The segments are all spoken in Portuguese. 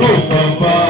no samba.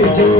Oh.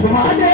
Asemaje?